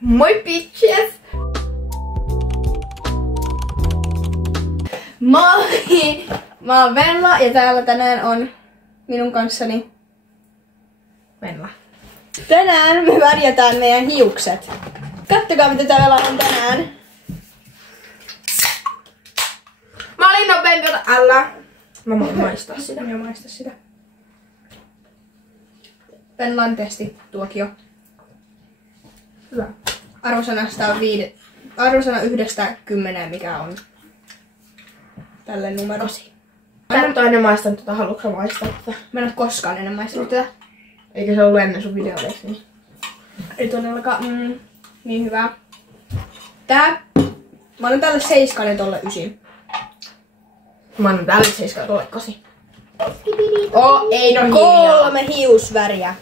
Moi bitches! Moi! Mä oon Venla ja täällä tänään on minun kanssani Venla. Tänään me värjätään meidän hiukset. Kattokaa mitä täällä on tänään. Mä olin nopein tuota alla. Mä voin maistaa sitä. Mä maista sitä. Venlan testituokio. Hyvä. Arvosanasta on arvosana 1–10, mikä on tälle numero. Mä en aina maistanut tätä, haluatko maistaa tätä? Mä en oo koskaan ennen maistanut tätä. Eikä se ollut ennen sun videoleiksi niin? Ei todellakaan niin hyvää. Mä annan tälle 7 ja tolle 9. Mä annan tälle 7 tolle 8. Ei no 3 hiusväriä.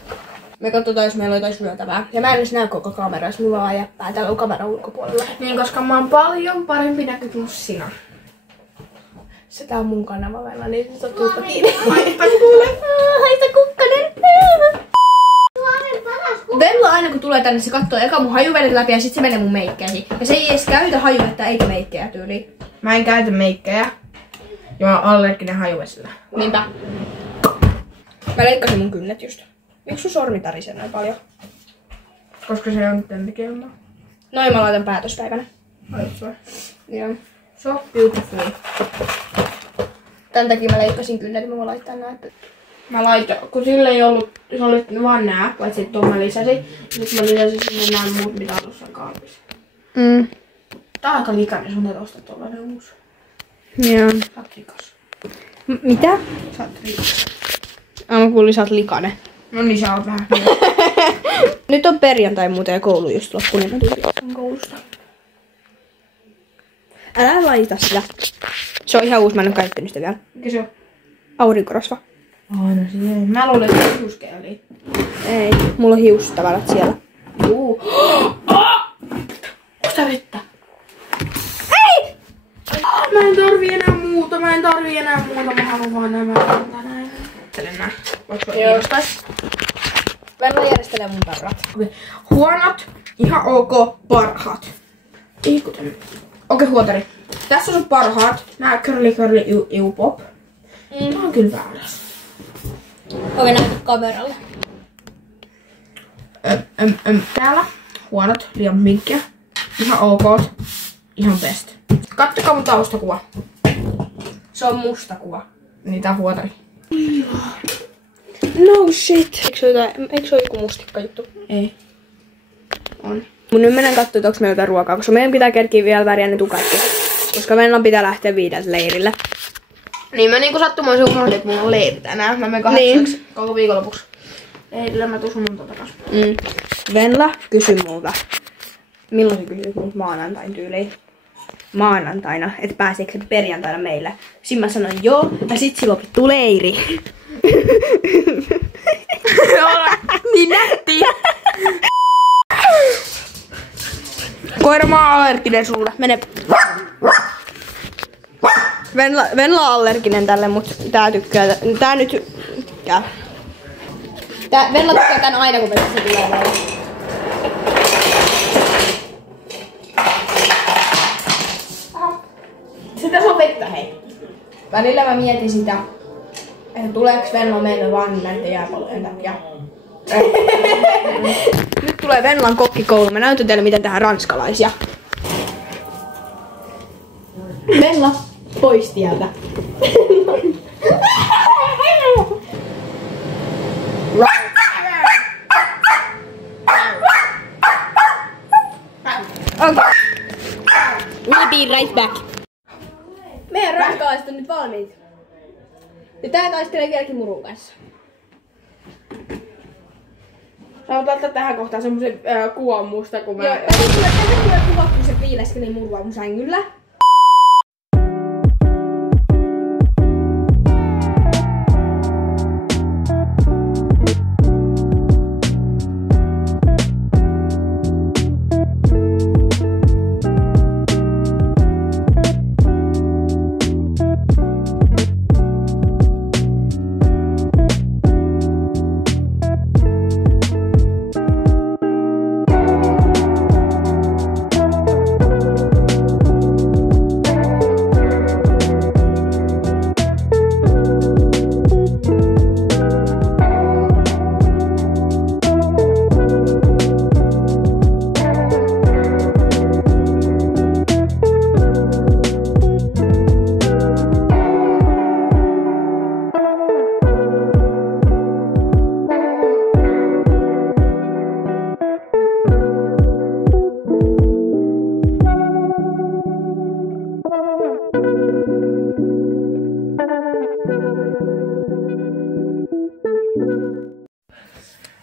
Me katsotaan, jos meillä on jotain syötävää. Ja mä en edes näy koko kamerassa, mulla on jäppää täällä on kameran ulkopuolella. Niin, koska mä oon paljon parempi näky kuin sinä. Se tää on mun kanava vielä, niin se on tulta kiinni. Haista kuule! Haista kukkanen! Venla aina kun tulee tänne, se katsoo eka mun hajuvedet läpi ja sit se menee mun meikkeihin. Ja se ei edes käytä hajuvettä eikä meikkejä tyyliin. Mä en käytä meikkejä. Ja mä oon allerginen hajuvesillä. Niinpä. Mä leikkasin mun kynnet just. Miksi sun sormi tarisee noin paljon? Koska se on tekemään. Noin mä laitan päätöspäivänä. Aivan. Joo. So beautiful. Tän takia mä leikkasin kynnet, mä voin laittaa näin. Mä laitoin, kun sillä ei ollut, se oli vaan nää, paitsi että mä lisäsin. Nyt mä lisäsin sinne nämä muut, mitä on tuossa kaapissa. Tää on aika likainen, sun täytyy ostaa tollanen uusi. Joo. Sä oot rikas. Mitä? Sä oot rikas. Mä kuulin, sä oot likainen. No niin, sä oot vähän. Nyt on perjantai muuten ja koulu just loppu, niin mä tulin koulusta. Älä laita sitä. Se on ihan uusi, mä en oo käyttänyt sitä vielä. Mikä se on? Aurinkorasva. Ai no se ei. Mä luulen, että se hiuskeeli. Ei, mulla on hiustavarat siellä. Onks tää vettä? Ei! Mä en tarvii enää muuta, mä haluan vaan nämä tänään. Ajattelen nää. Joo, Venla järjestelee mun parrat. Huonot, ihan ok, parhaat. Okei, huotari. Tässä on sun parhaat. Nää curly pop. Tää on kyllä väärässä. Okei, näytä kameralle. Täällä huonot, liian minkkiä. Ihan ok, ihan best. Kattokaa mun taustakuva. Se on musta kuva. Niin tää on huotari. No shit. Eikö se ole joku mustikka juttu? Ei. On. Mun nyt menen kattoo, että onks meillä jotain ruokaa, koska meidän pitää kerkiä vielä väriä ne kaikki. Koska Venlan pitää lähteä 5 leirille. Niin mä niinku sattumoisin unohdin, että mulla on leiri tänään. Mä menen 8 koko viikonlopuksi. Leirillä mä tuun sunnuntaina takas. Venla kysyi multa. Milloin se kysyi multa maanantain tyyliin? Maanantaina, että pääseekö se perjantaina meille. Sitten mä sanoin joo, ja sit silloin vittu leiri. Niin nätti! Koira, mä oon allerginen sulle. Mene. Venla on allerginen tälle, mut tää tykkää. Tää nyt käy. Venla tykkää tän aina, kun se tulee välillä. Sitä on vettä, hei. Välillä mä mietin sitä, että tuleeks Venla meille vaan näiden jääpallojen takia. Nyt tulee Venlan kokkikoulu. Mä näytän teille, miten tehdään ranskalaisia. Venla, pois tieltä. Okay. We'll be right back. Meidän ranskalaiset on nyt valmiit. Ja tää taistelee vieläkin murun kanssa. Sä voit laittaa tähän kohtaan semmosen kuvan musta, kun mä... Joo, tästä tulee kuva, kun se piileskeli murua mun sängyllä.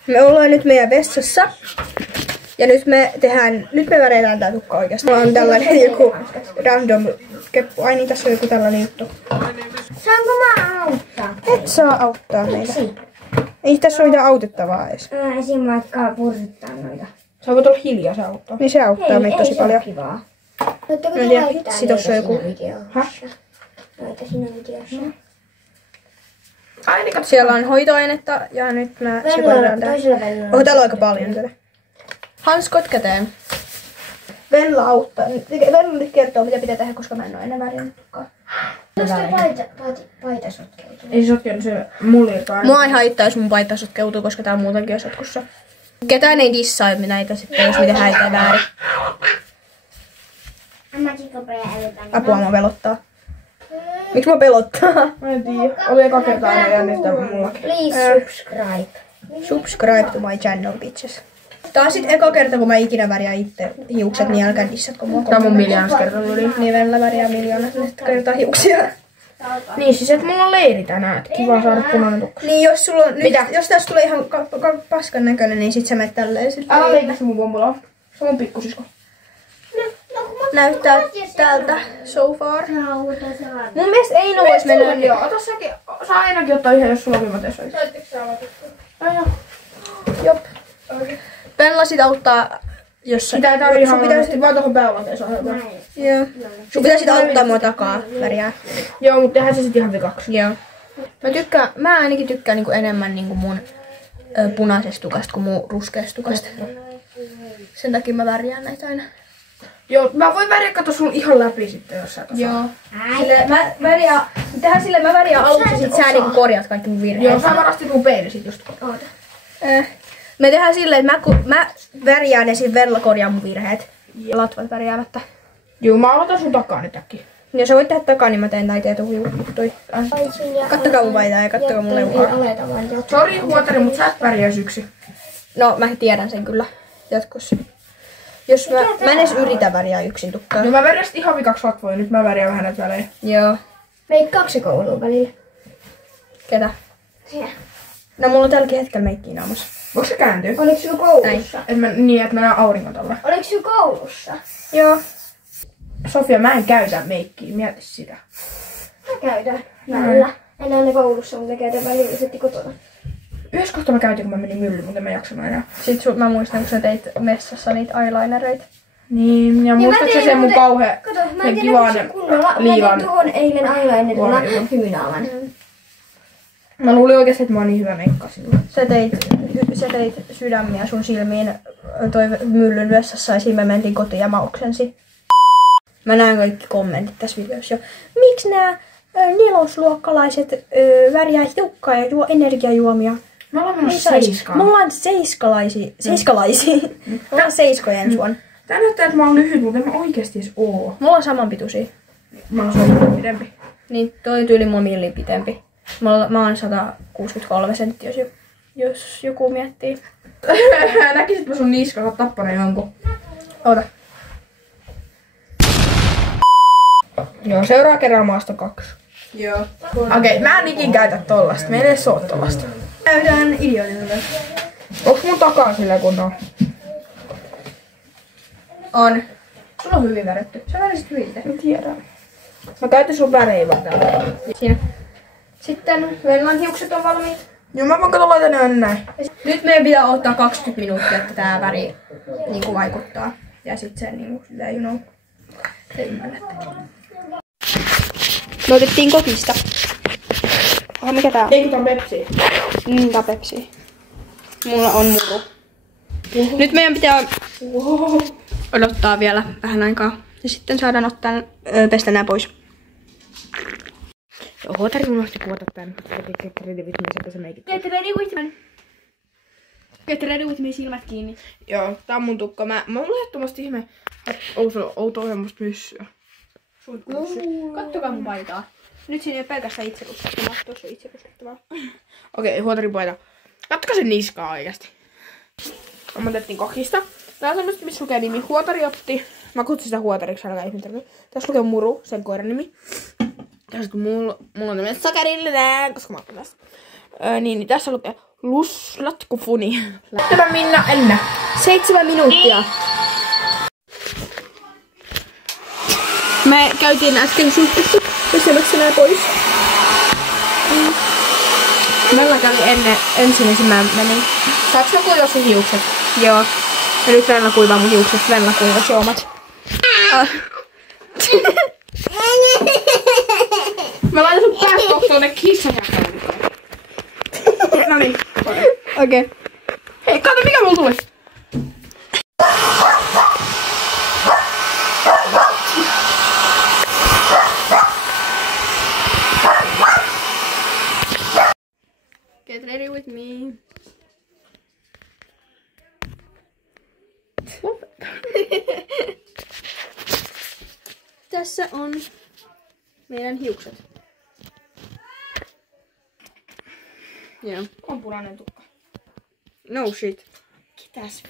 Me ollaan nyt meidän vessassa. Ja nyt me väreitään tää tukka oikeesti. Mulla on tällainen joku random keppu. Ai niin, tässä on joku tällainen juttu. Saanko mä auttaa? Et saa auttaa meitä. Ei tässä ole mitään autettavaa edes. Esim. Vaikka pursuttaa noita. Sä voit olla hiljaa, se auttaa. Niin se auttaa meitä tosi paljon. Kivaa. Voitteko Mä en tiedä, hitsi tossa on joku. Noita siinä videossa. Ai niin, katso. Siellä on hoitoainetta ja nyt mä sekoitan tää. Toisella välillä. Onko täällä aika paljon tätä? Hanskot käteen. Venla auttaa. Venla nyt kertoo mitä pitää tehdä, koska mä en oo ennen värjännyt tukkaa. Tuosta paita sotkeutuu. Ei se sotkeudu, se muljirtaa. Mua ei haittaa, jos mun paita sotkeutuu, koska tää muutenkin on sotkussa. Ketään ei dissaa näitä sitten, jos me tehdään itse väärin. Apua mua pelottaa. Miksi mua pelottaa? Mä en tiedä. Oli eka kertaa aina jännittää mullakin. Please subscribe. Subscribe to my channel, bitches. Tää on sit eka kerta, kun mä ikinä värjään itse hiukset, niin älkää dissatko mua. Tää on mun miljoonas kertaa tuli. Niin Venla värjää miljoonat kertaa hiuksia. Niin siis, että mulla on leiri tänään. Kiva saada punainen tukka. Niin jos sulla on, nyt, jos tästä tulee ihan paskan näköinen, niin sit sä menet tälleen. Älä leikkaa se mun bombulaa. Se on mun pikkusisko. Näyttää tältä so far. Mun mielestä ei vois mennä. Joo, ota säkin. Saa ainakin ottaa yhden, jos sulla on viimeis olisi. Soitteko sä aloitettu? Ai joo. Jop. Venla sit auttaa, jos Sitä ei tarvii ihan oikeesti, vaan tohon päälateen saa hyvä. Joo. Sun pitää sit auttaa mua takaa värjää. Joo, mut tehdään se sit ihan vikaksi. Joo. Mä ainakin tykkään niinku enemmän niinku mun punaisesta tukasta kuin mun ruskeasta tukasta. Sen takia mä värjään näitä aina. Joo, mä voin väriä katsoa sun ihan läpi sitten, jos sä et osaa. Joo. Mä värjään aluksi sit sä niinku korjaat kaikki mun virheet. Joo, sä varastit mun peili sit just. Oota. Me tehdään silleen, että mä värjään ja sit Venla korjaa mun virheet. Ja latvat värjäämättä. Joo, mä aloitan sun takaa nyt äkkiä. Ja sä voit tehdä takaa, niin mä teen näitä etujuttui. Kattokaa mun paitaa ja kattokaa mun leukaa. Sori huotari, mut sä et värjää syksy. No, mä tiedän sen kyllä jatkossa. Jos mä en edes yritä värjää yksin tukkaa. No mä värjäsit ihan vikaksi latvoja, nyt mä värjään vähän näitä välejä. Joo. Meikkaako se kouluun välillä? Ketä? Sinä. No mulla on tälläkin hetkellä meikkiä naamassa. Voiko se kääntyä? Oliko sulla koulussa? Niin, että mä näen auringon tällä. Oliko sulla koulussa? Joo. Sofia, mä en käytä meikkiä, mieti sitä. Mä käytän välillä. En aina koulussa, mutta käytän välillä sitten kotona. Yhdessä kohtaa mä käytin, kun mä menin myllyyn, mutta en mä jaksanut enää. Sitten mä muistan, kun sä teit vessassa niitä eyelinereita. Niin, ja muistatko sen mun kauhea Kato, mä sen en kivan tiedä kunnolla. Mä liivan? tein tuohon eilen eyelinerilla hyynaavan. Mä luulin oikeesti, että mä oon niin hyvä meikkaa silloin. Sä teit sydämiä sun silmiin toi myllyn vessassa ja siinä me mentiin kotiin ja mä oksensin. Mä näen kaikki kommentit tässä videossa jo. Miksi nää nelosluokkalaiset värjää tukkaa ja juo energiajuomia? Mä ollaan menossa seiskaan. Me ollaan seiskalaisia. Me ollaan seiskojen suon. Tää näyttää, että mä oon lyhyt, mutta en mä oikeesti edes oo. Me ollaan samanpituisia. Mä oon suoraan pidempi. Niin toi tyyli mua millin pitempi. Mä oon 163 senttiä, jos joku miettii. Näkisitkö sun niska, kun tappanut jonkun? Oota. Joo, seuraa kerran maasta 2. Joo. Okei, mä en ikin käytä tollasta. Meillä ei edes oo tollasta. Käydään idiootilla. Onks mun takaa sillä kunnolla? On. Sulla on hyvin värjätty. Sä värjäsit hyvin itse. Mä tiedän. Mä käytän sun värejä vaan täällä. Siinä. Sitten Venlan hiukset on valmiit. Joo, mä voin katsoa laittaa ne aina näin. Nyt meidän pitää ottaa 20 minuuttia, että tää väri niinku vaikuttaa. Ja sit se niinku silleen, you know. Te ymmärrätte. Me otettiin kokista. Mikä tää on? Eikö tää on Pepsi? Tää on Pepsi. Mulla on muru. Nyt meidän pitää odottaa vielä vähän aikaa. Ja sitten saadaan ottaa pestä nää pois. Joo, huotari unohti kuota tän. Get ready with me, sieltä se meikit. Get ready with me. Get ready with me, silmät kiinni. Joo, tää on mun tukka. Mä oon ehdottomasti ihme outoa semmoista myssyä. Kattokaa mun paitaa. Nyt siinä ei ole pelkästään itse ruskettavaa. Tuossa on itse ruskettavaa. Okei, huotarin paita. Kattokaa sen niskaa oikeesti. Mä otettiin kokista. Tää on semmoista, missä lukee nimi. Huotari otti. Mä kutsun sitä huotariksi, älkää ihmetelkö. Tässä lukee Muru, sen koiran nimi. Tässä kun mulla on tämmönen sakarillinen, koska mä oon tässä. Niin tässä lukee Latkufuni. Tämä Minna Enna. 7 minuuttia. Me käytiin äsken suihkussa pesemässä nää pois. Mella kävi ensin mä menin. Saaks mä kuivaa sun hiukset? Joo. Ja nyt Venla kuivaa mun hiukset. Venla kuivasi omat. Mä laitan sun päästä tuonne kissajakkaan. Noniin. Okei. Okay. Hei, kato mikä mulla tuli. Get ready with me. Tässä on meidän hiukset. Joo. On punainen tukka. No shit. Ketäs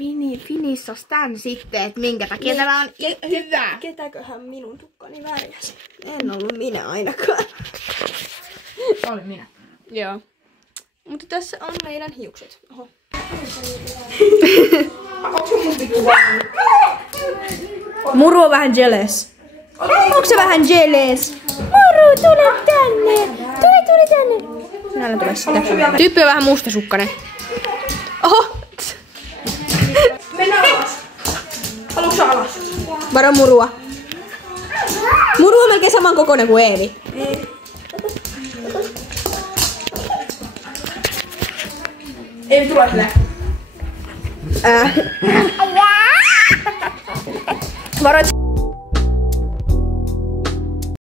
finissas tän sitten, et minkä takia tämä on hyvä? Ketäköhän minun tukkani värjäsi? En ollut minä ainakaan. Olin minä. Joo. Mutta tässä on meidän hiukset. Oho. Muru on vähän jealous. Onko se vähän jealous? Muru, tule tänne! Tule tänne! Näillä tulee sitä. Tyyppi on vähän mustasukkainen. Oho! Mennään alas. Haluatko alas? Varo Murua. Muru on melkein saman kokoinen kuin Eevi. Ei tule silleen. Varo,